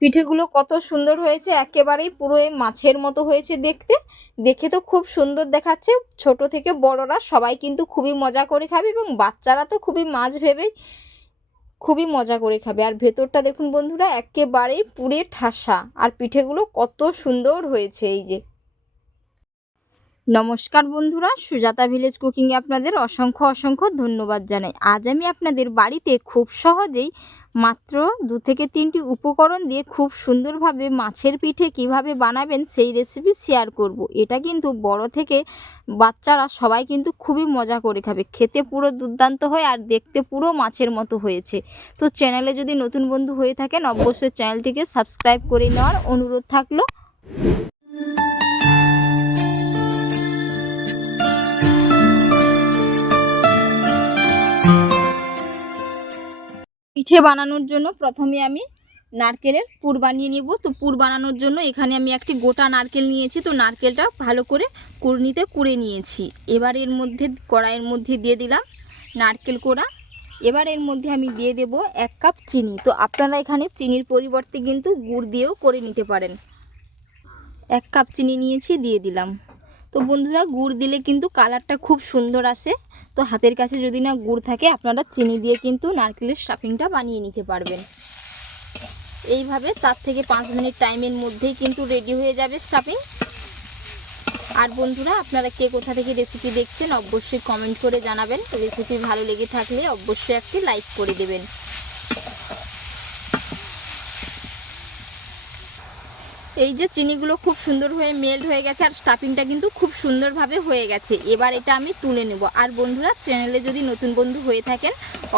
পিঠেগুলো কত সুন্দর হয়েছে, একেবারেই পুরো মাছের মতো হয়েছে দেখতে। দেখে তো খুব সুন্দর দেখাচ্ছে। ছোট থেকে বড়রা সবাই কিন্তু খুবই মজা করে খাবে এবং বাচ্চারা তো খুবই মাছ ভেবে খুবই মজা করে খাবে। আর ভেতরটা দেখুন বন্ধুরা, একেবারেই পুরে ঠাসা। আর পিঠেগুলো কত সুন্দর হয়েছে এই যে। নমস্কার বন্ধুরা, সুজাতা ভিলেজ কুকিংয়ে আপনাদের অসংখ্য অসংখ্য ধন্যবাদ জানাই। আজ আমি আপনাদের বাড়িতে খুব সহজেই মাত্র দু থেকে তিনটি উপকরণ দিয়ে খুব সুন্দরভাবে মাছের পিঠে কীভাবে বানাবেন সেই রেসিপি শেয়ার করব। এটা কিন্তু বড় থেকে বাচ্চারা সবাই কিন্তু খুবই মজা করে খাবে। খেতে পুরো দুর্দান্ত হয় আর দেখতে পুরো মাছের মতো হয়েছে। তো চ্যানেলে যদি নতুন বন্ধু হয়ে থাকেন, অবশ্যই চ্যানেলটিকে সাবস্ক্রাইব করে নেওয়ার অনুরোধ থাকল। পিঠে বানানোর জন্য প্রথমে আমি নারকেলের পুর বানিয়ে নেব। তো পুর বানানোর জন্য এখানে আমি একটি গোটা নারকেল নিয়েছি। তো নারকেলটা ভালো করে কুড়নিতে কুড়ে নিয়েছি। এবার এর মধ্যে কড়াইয়ের মধ্যে দিয়ে দিলাম নারকেল কোড়া। এবার এর মধ্যে আমি দিয়ে দেব এক কাপ চিনি। তো আপনারা এখানে চিনির পরিবর্তে কিন্তু গুড় দিয়েও করে নিতে পারেন। এক কাপ চিনি নিয়েছি, দিয়ে দিলাম। বন্ধুরা গুড় দিলে কিন্তু কালারটা খুব সুন্দর আসে। তো হাতের কাছে যদি না গুড় থাকে, আপনারা চিনি দিয়ে কিন্তু নারকেলের স্টাফিংটা বানিয়ে নিতে পারবেন। এইভাবে চার থেকে পাঁচ মিনিট টাইমের মধ্যেই কিন্তু রেডি হয়ে যাবে স্টাফিং। আর বন্ধুরা, আপনারা কে কোথা থেকে রেসিপি দেখছেন, অবশ্যই কমেন্ট করে জানাবেন। রেসিপি ভালো লেগে থাকলে অবশ্যই একটি লাইক করে দেবেন। এই যে চিনিগুলো খুব সুন্দর হয়ে মেল্ট হয়ে গেছে আর স্টাফিংটা কিন্তু খুব সুন্দরভাবে হয়ে গেছে। এবার এটা আমি তুলে নেব। আর বন্ধুরা চ্যানেলে যদি নতুন বন্ধু হয়ে থাকেন,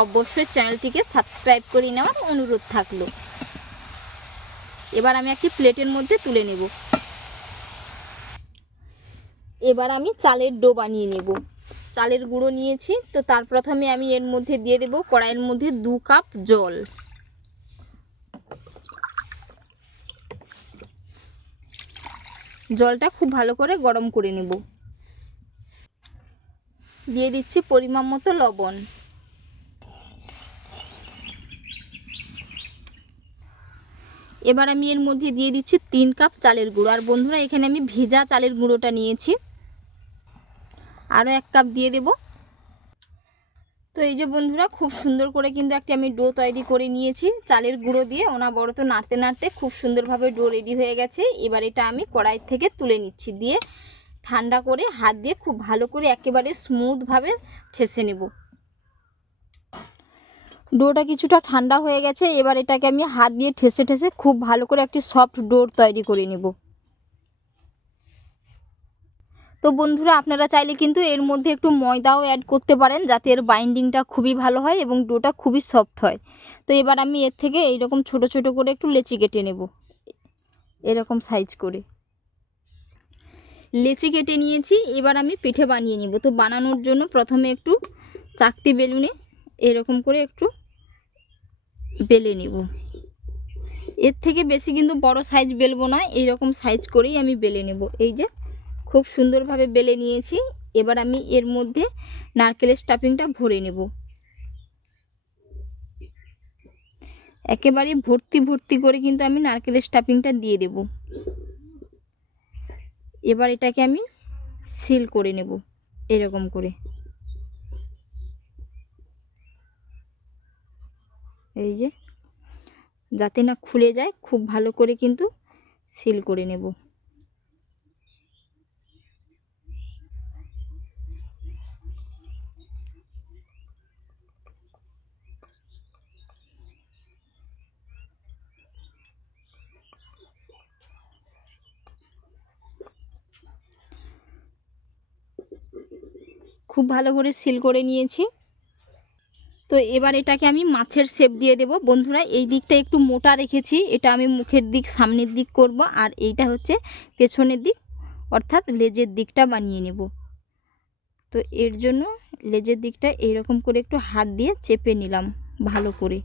অবশ্যই চ্যানেলটিকে সাবস্ক্রাইব করে নেওয়ার অনুরোধ থাকল। এবার আমি একটি প্লেটের মধ্যে তুলে নেব। এবার আমি চালের ডো বানিয়ে নেব। চালের গুঁড়ো নিয়েছি। তো তার প্রথমে আমি এর মধ্যে দিয়ে দেব কড়াইয়ের মধ্যে দু কাপ জল। জলটা খুব ভালো করে গরম করে নেব। দিয়ে দিচ্ছি পরিমাণ মতো লবণ। এবার আমি এর মধ্যে দিয়ে দিচ্ছি তিন কাপ চালের গুঁড়ো। আর বন্ধুরা, এখানে আমি ভেজা চালের গুঁড়োটা নিয়েছি। আরও এক কাপ দিয়ে দেব। তো এই যে বন্ধুরা, খুব সুন্দর করে কিন্তু একটি আমি ডো তৈরি করে নিয়েছি। চালের গুঁড়ো দিয়ে ওনা বড় তো নাড়তে নাড়তে খুব সুন্দরভাবে ডো রেডি হয়ে গেছে। এবার এটা আমি কড়াই থেকে তুলে নিচ্ছি দিয়ে ঠান্ডা করে হাত দিয়ে খুব ভালো করে একেবারে স্মুথভাবে ঠেসে নেব। ডোটা কিছুটা ঠান্ডা হয়ে গেছে, এবার এটাকে আমি হাত দিয়ে ঠেসে ঠেসে খুব ভালো করে একটি সফট ডোর তৈরি করে নেব। তো বন্ধুরা, আপনারা চাইলে কিন্তু এর মধ্যে একটু ময়দাও অ্যাড করতে পারেন যাতে এর বাইন্ডিংটা খুবই ভালো হয় এবং ডোটা খুবই সফট হয়। তো এবার আমি এর থেকে এইরকম ছোট ছোট করে একটু লেচি কেটে নেব। এরকম সাইজ করে। লেচি কেটে নিয়েছি, এবার আমি পিঠে বানিয়ে নিব। তো বানানোর জন্য প্রথমে একটু চাকতি বেলুনে এরকম করে একটু বেলে নিব। এর থেকে বেশি কিন্তু বড় সাইজ বেলবো না, এইরকম সাইজ করেই আমি বেলে নেব। এই যে খুব সুন্দরভাবে বেলে নিয়েছি। এবার আমি এর মধ্যে নারকেলের স্টাফিংটা ভরে নেব। একেবারে ভর্তি ভর্তি করে কিন্তু আমি নারকেলের স্টাফিংটা দিয়ে দেব। এবার এটাকে আমি সিল করে নেব এরকম করে। এই যে, যাতে না খুলে যায়, খুব ভালো করে কিন্তু সিল করে নেব। খুব ভালো করে সিল করে নিয়েছি। তো এবার এটাকে আমি মাছের শেপ দিয়ে দেব। বন্ধুরা, এই দিকটা একটু মোটা রেখেছি। এটা আমি মুখের দিক, সামনের দিক করব। আর এইটা হচ্ছে পেছনের দিক, অর্থাৎ লেজের দিকটা বানিয়ে নেব। তো এর জন্য লেজের দিকটা এইরকম করে একটু হাত দিয়ে চেপে নিলাম ভালো করে।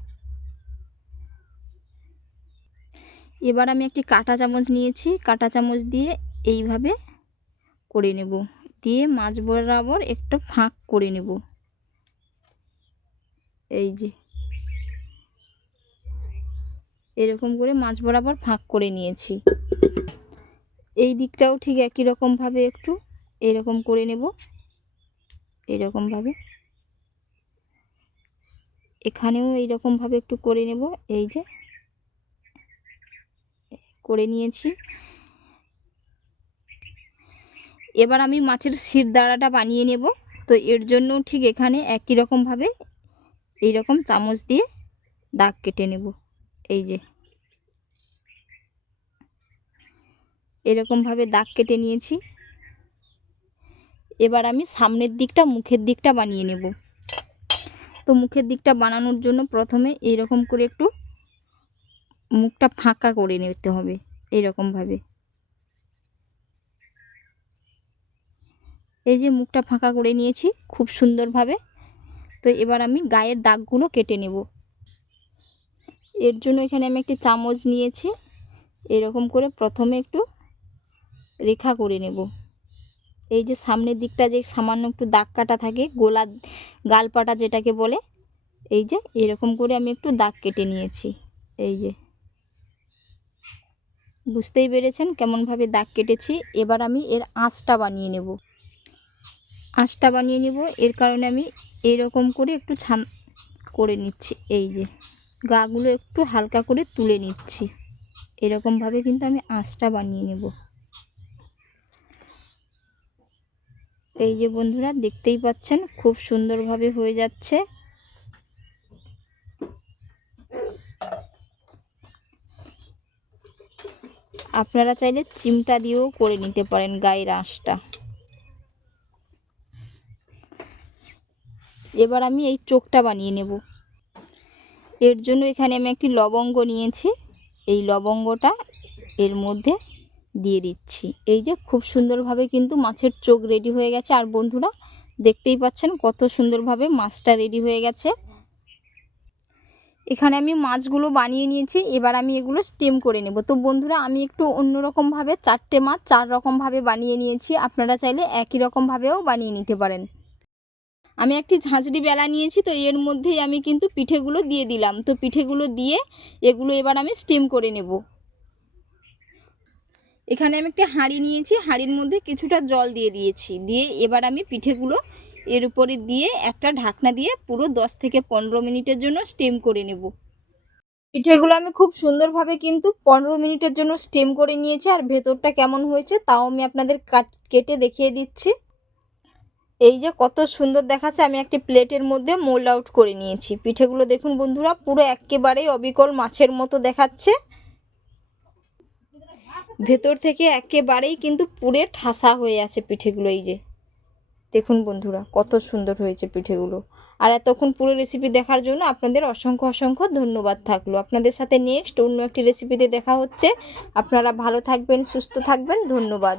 এবার আমি একটি কাঁটা চামচ নিয়েছি। কাঁটা চামচ দিয়ে এইভাবে করে নেব। দিয়ে মাছ বরাবর একটা ফাঁক করে নেব। এই যে। এরকম করে মাছ বরাবর ফাঁক করে নিয়েছি। এই দিকটাও ঠিক একই রকমভাবে একটু এরকম করে নেব। এরকমভাবে। এখানেও এইরকমভাবে একটু করে নেব। এই যে। করে নিয়েছি। এবার আমি মাছের শির দাঁড়াটা বানিয়ে নেব। তো এর জন্য ঠিক এখানে একই রকমভাবে এইরকম চামচ দিয়ে দাগ কেটে নেব। এই যে। এরকমভাবে দাগ কেটে নিয়েছি। এবার আমি সামনের দিকটা, মুখের দিকটা বানিয়ে নেব। তো মুখের দিকটা বানানোর জন্য প্রথমে এইরকম করে একটু মুখটা ফাঁকা করে নিতে হবে। এইরকমভাবে এই যে মুখটা ফাঁকা করে নিয়েছি খুব সুন্দরভাবে। তো এবার আমি গায়ের দাগগুলো কেটে নেব। এর জন্য এখানে আমি একটি চামচ নিয়েছি। এরকম করে প্রথমে একটু রেখা করে নেব। এই যে সামনের দিকটা যে সামান্য একটু দাগ কাটা থাকে, গোলা গালপাটা যেটাকে বলে, এই যে এরকম করে আমি একটু দাগ কেটে নিয়েছি। এই যে। বুঝতেই পেরেছেন কেমনভাবে দাগ কেটেছি? এবার আমি এর আঁচটা বানিয়ে নেব। আঁচটা বানিয়ে নেব। এর কারণে আমি এইরকম করে একটু ছাম করে নিচ্ছি। এই যে গাগুলো একটু হালকা করে তুলে নিচ্ছি। এরকমভাবে কিন্তু আমি আঁচটা বানিয়ে নেব। এই যে বন্ধুরা, দেখতেই পাচ্ছেন, খুব সুন্দরভাবে হয়ে যাচ্ছে। আপনারা চাইলে চিমটা দিয়েও করে নিতে পারেন গায়ের আঁশটা। এবার আমি এই চোখটা বানিয়ে নেব। এর জন্য এখানে আমি একটি লবঙ্গ নিয়েছি। এই লবঙ্গটা এর মধ্যে দিয়ে দিচ্ছি। এই যে খুব সুন্দরভাবে কিন্তু মাছের চোখ রেডি হয়ে গেছে। আর বন্ধুরা, দেখতেই পাচ্ছেন কত সুন্দরভাবে মাছটা রেডি হয়ে গেছে। এখানে আমি মাছগুলো বানিয়ে নিয়েছি। এবার আমি এগুলো স্টিম করে নেব। তো বন্ধুরা, আমি একটু অন্যরকমভাবে, চারটে মাছ চার রকমভাবে বানিয়ে নিয়েছি। আপনারা চাইলে একই রকমভাবেও বানিয়ে নিতে পারেন। আমি একটি ঝাঁঝরি বেলা নিয়েছি, তো এর মধ্যেই আমি কিন্তু পিঠেগুলো দিয়ে দিলাম। তো পিঠেগুলো দিয়ে এগুলো এবার আমি স্টিম করে নেব। এখানে আমি একটি হাঁড়ি নিয়েছি, হাঁড়ির মধ্যে কিছুটা জল দিয়ে দিয়েছি। দিয়ে এবার আমি পিঠেগুলো এর উপরে দিয়ে একটা ঢাকনা দিয়ে পুরো দশ থেকে পনেরো মিনিটের জন্য স্টিম করে নেব। পিঠেগুলো আমি খুব সুন্দরভাবে কিন্তু পনেরো মিনিটের জন্য স্টিম করে নিয়েছি, আর ভেতরটা কেমন হয়েছে তাও আমি আপনাদের কাট, কেটে দেখিয়ে দিচ্ছি। এই যে কত সুন্দর দেখাচ্ছে, আমি একটি প্লেটের মধ্যে মোল্ড আউট করে নিয়েছি। পিঠেগুলো দেখুন বন্ধুরা, পুরো একেবারেই অবিকল মাছের মতো দেখাচ্ছে। ভেতর থেকে একেবারেই কিন্তু পুরে ঠাসা হয়ে আছে পিঠেগুলো এই যে। দেখুন বন্ধুরা, কত সুন্দর হয়েছে পিঠেগুলো। আর এতক্ষণ পুরো রেসিপি দেখার জন্য আপনাদের অসংখ্য অসংখ্য ধন্যবাদ থাকল। আপনাদের সাথে নেক্সট অন্য একটি রেসিপিতে দেখা হচ্ছে। আপনারা ভালো থাকবেন, সুস্থ থাকবেন, ধন্যবাদ।